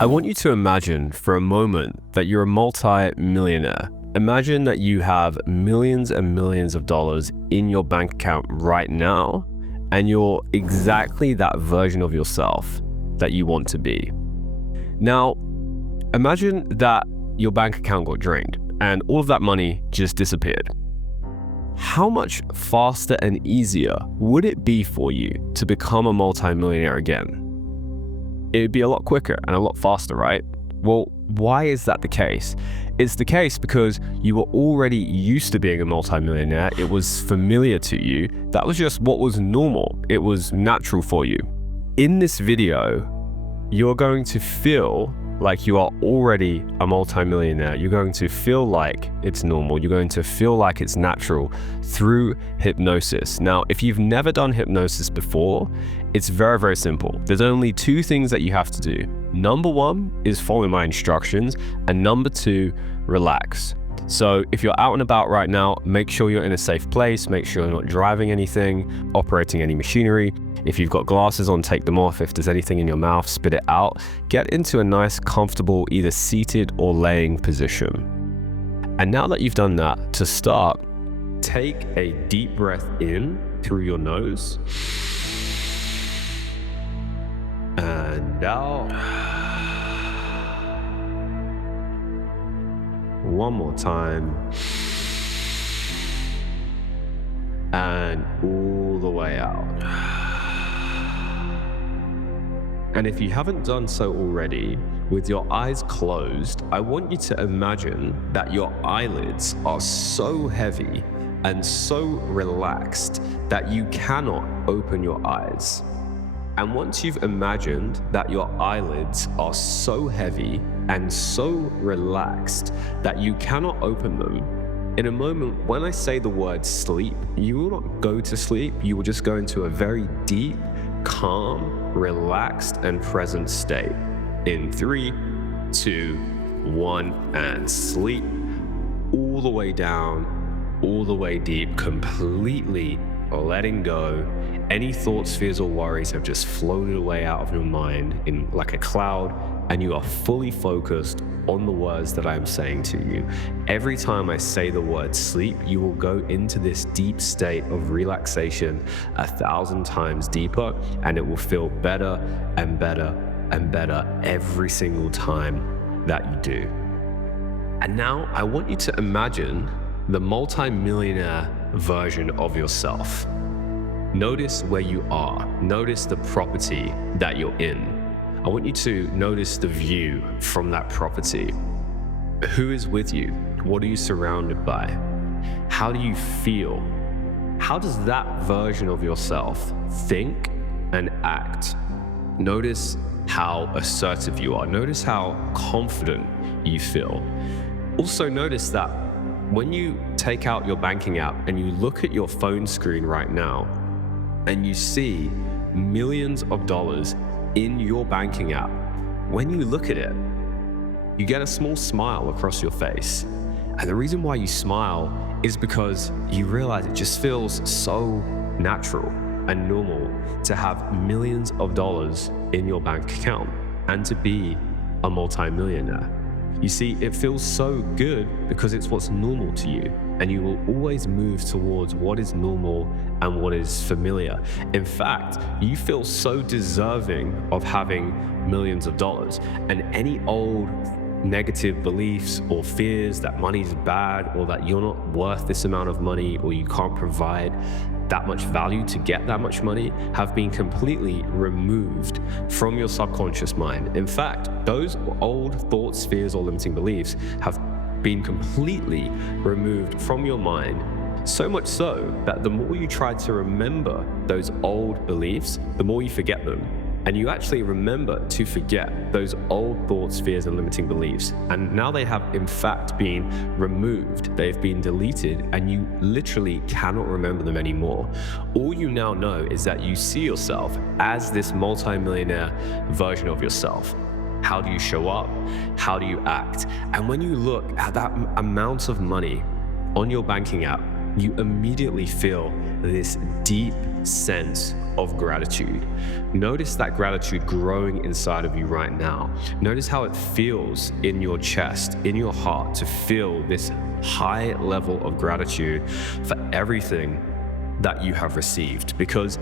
I want you to imagine for a moment that you're a multi-millionaire. Imagine that you have millions and millions of dollars in your bank account right now, and you're exactly that version of yourself that you want to be. Now, imagine that your bank account got drained and all of that money just disappeared. How much faster and easier would it be for you to become a multi-millionaire again? It would be a lot quicker and a lot faster, right? Well, why is that the case? It's the case because you were already used to being a multi-millionaire. It was familiar to you. That was just what was normal. It was natural for you. In this video, you're going to feel like you are already a multi-millionaire. You're going to feel like it's normal. You're going to feel like it's natural through hypnosis. Now, if you've never done hypnosis before, it's very, very simple. There's only two things that you have to do. Number one is follow my instructions, and number two, relax. So if you're out and about right now, make sure you're in a safe place. Make sure you're not driving anything, operating any machinery. If you've got glasses on, take them off. If there's anything in your mouth, spit it out. Get into a nice, comfortable, either seated or laying position. And now that you've done that, to start, take a deep breath in through your nose and out. One more time. And all the way out. And if you haven't done so already, with your eyes closed, I want you to imagine that your eyelids are so heavy and so relaxed that you cannot open your eyes. And once you've imagined that your eyelids are so heavy and so relaxed that you cannot open them, in a moment when I say the word sleep, you will not go to sleep. You will just go into a very deep, calm, relaxed, and present state. In 3, 2, 1, and sleep all the way down, all the way deep, completely letting go. Any thoughts, fears, or worries have just floated away out of your mind in like a cloud, and you are fully focused on the words that I am saying to you. Every time I say the word sleep, you will go into this deep state of relaxation 1,000 times deeper, and it will feel better and better and better every single time that you do. And now I want you to imagine the multi-millionaire version of yourself. Notice where you are. Notice the property that you're in. I want you to notice the view from that property. Who is with you? What are you surrounded by? How do you feel? How does that version of yourself think and act? Notice how assertive you are. Notice how confident you feel. Also notice that when you take out your banking app and you look at your phone screen right now, and you see millions of dollars in your banking app, when you look at it, you get a small smile across your face. And the reason why you smile is because you realize it just feels so natural and normal to have millions of dollars in your bank account and to be a multi-millionaire. You see, it feels so good because it's what's normal to you, and you will always move towards what is normal and what is familiar. In fact, you feel so deserving of having millions of dollars, and any old negative beliefs or fears that money's bad or that you're not worth this amount of money or you can't provide that much value to get that much money have been completely removed from your subconscious mind. In fact, those old thoughts, fears, or limiting beliefs have been completely removed from your mind. So much so that the more you try to remember those old beliefs, the more you forget them. And you actually remember to forget those old thoughts, fears, and limiting beliefs. And now they have in fact been removed. They've been deleted, and you literally cannot remember them anymore. All you now know is that you see yourself as this multi-millionaire version of yourself. How do you show up? How do you act? And when you look at that amount of money on your banking app, you immediately feel this deep sense of gratitude. Notice that gratitude growing inside of you right now. Notice how it feels in your chest, in your heart, to feel this high level of gratitude for everything that you have received, because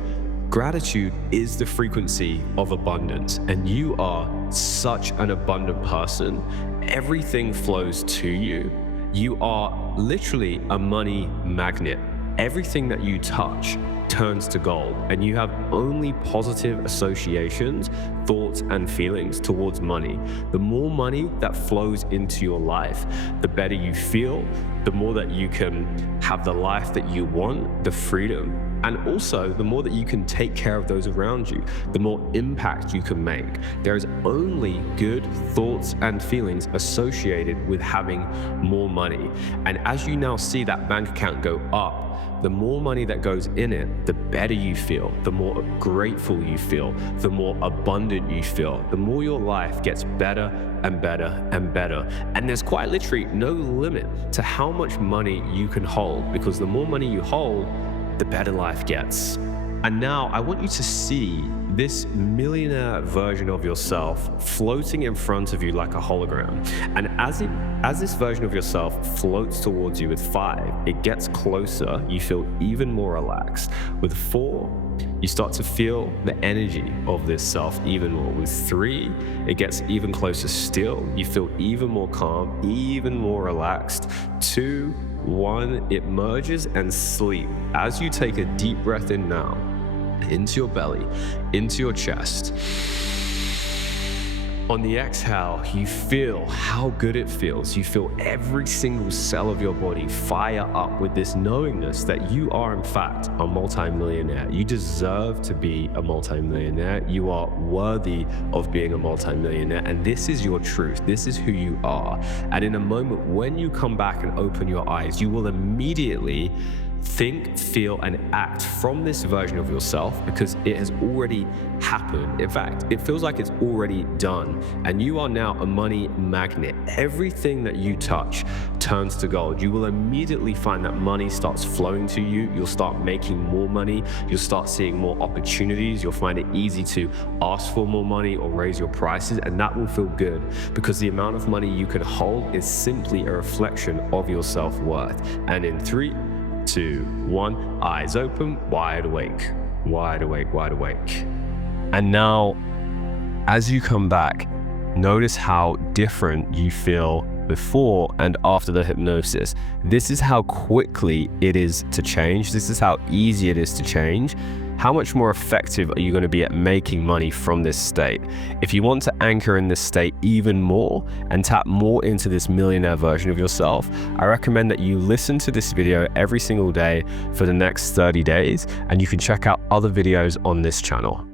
gratitude is the frequency of abundance, and you are such an abundant person. Everything flows to you. You are literally a money magnet. Everything that you touch turns to gold, and you have only positive associations, thoughts, and feelings towards money. The more money that flows into your life, the better you feel, the more that you can have the life that you want, the freedom, and also the more that you can take care of those around you, the more impact you can make. There is only good thoughts and feelings associated with having more money. And as you now see that bank account go up, the more money that goes in it, the better you feel, the more grateful you feel, the more abundant you feel, the more your life gets better and better and better. And there's quite literally no limit to how much money you can hold, because the more money you hold, the better life gets. And now I want you to see this millionaire version of yourself floating in front of you like a hologram. And as this version of yourself floats towards you with 5, it gets closer, you feel even more relaxed. With 4, you start to feel the energy of this self even more. With 3, it gets even closer still. You feel even more calm, even more relaxed. 2, 1, it merges and sleep. As you take a deep breath in now, into your belly, into your chest. On the exhale, you feel how good it feels. You feel every single cell of your body fire up with this knowingness that you are in fact a multimillionaire. You deserve to be a multimillionaire. You are worthy of being a multimillionaire, and this is your truth. This is who you are. And in a moment when you come back and open your eyes, you will immediately think, feel, and act from this version of yourself, because it has already happened. In fact, it feels like it's already done, and you are now a money magnet. Everything that you touch turns to gold. You will immediately find that money starts flowing to you. You'll start making more money. You'll start seeing more opportunities. You'll find it easy to ask for more money or raise your prices, and that will feel good, because the amount of money you can hold is simply a reflection of your self-worth. And in 3, 2, 1, eyes open, wide awake, wide awake, wide awake. And now, as you come back, notice how different you feel before and after the hypnosis. This is how quickly it is to change. This is how easy it is to change. How much more effective are you going to be at making money from this state? If you want to anchor in this state even more and tap more into this millionaire version of yourself, I recommend that you listen to this video every single day for the next 30 days, and you can check out other videos on this channel.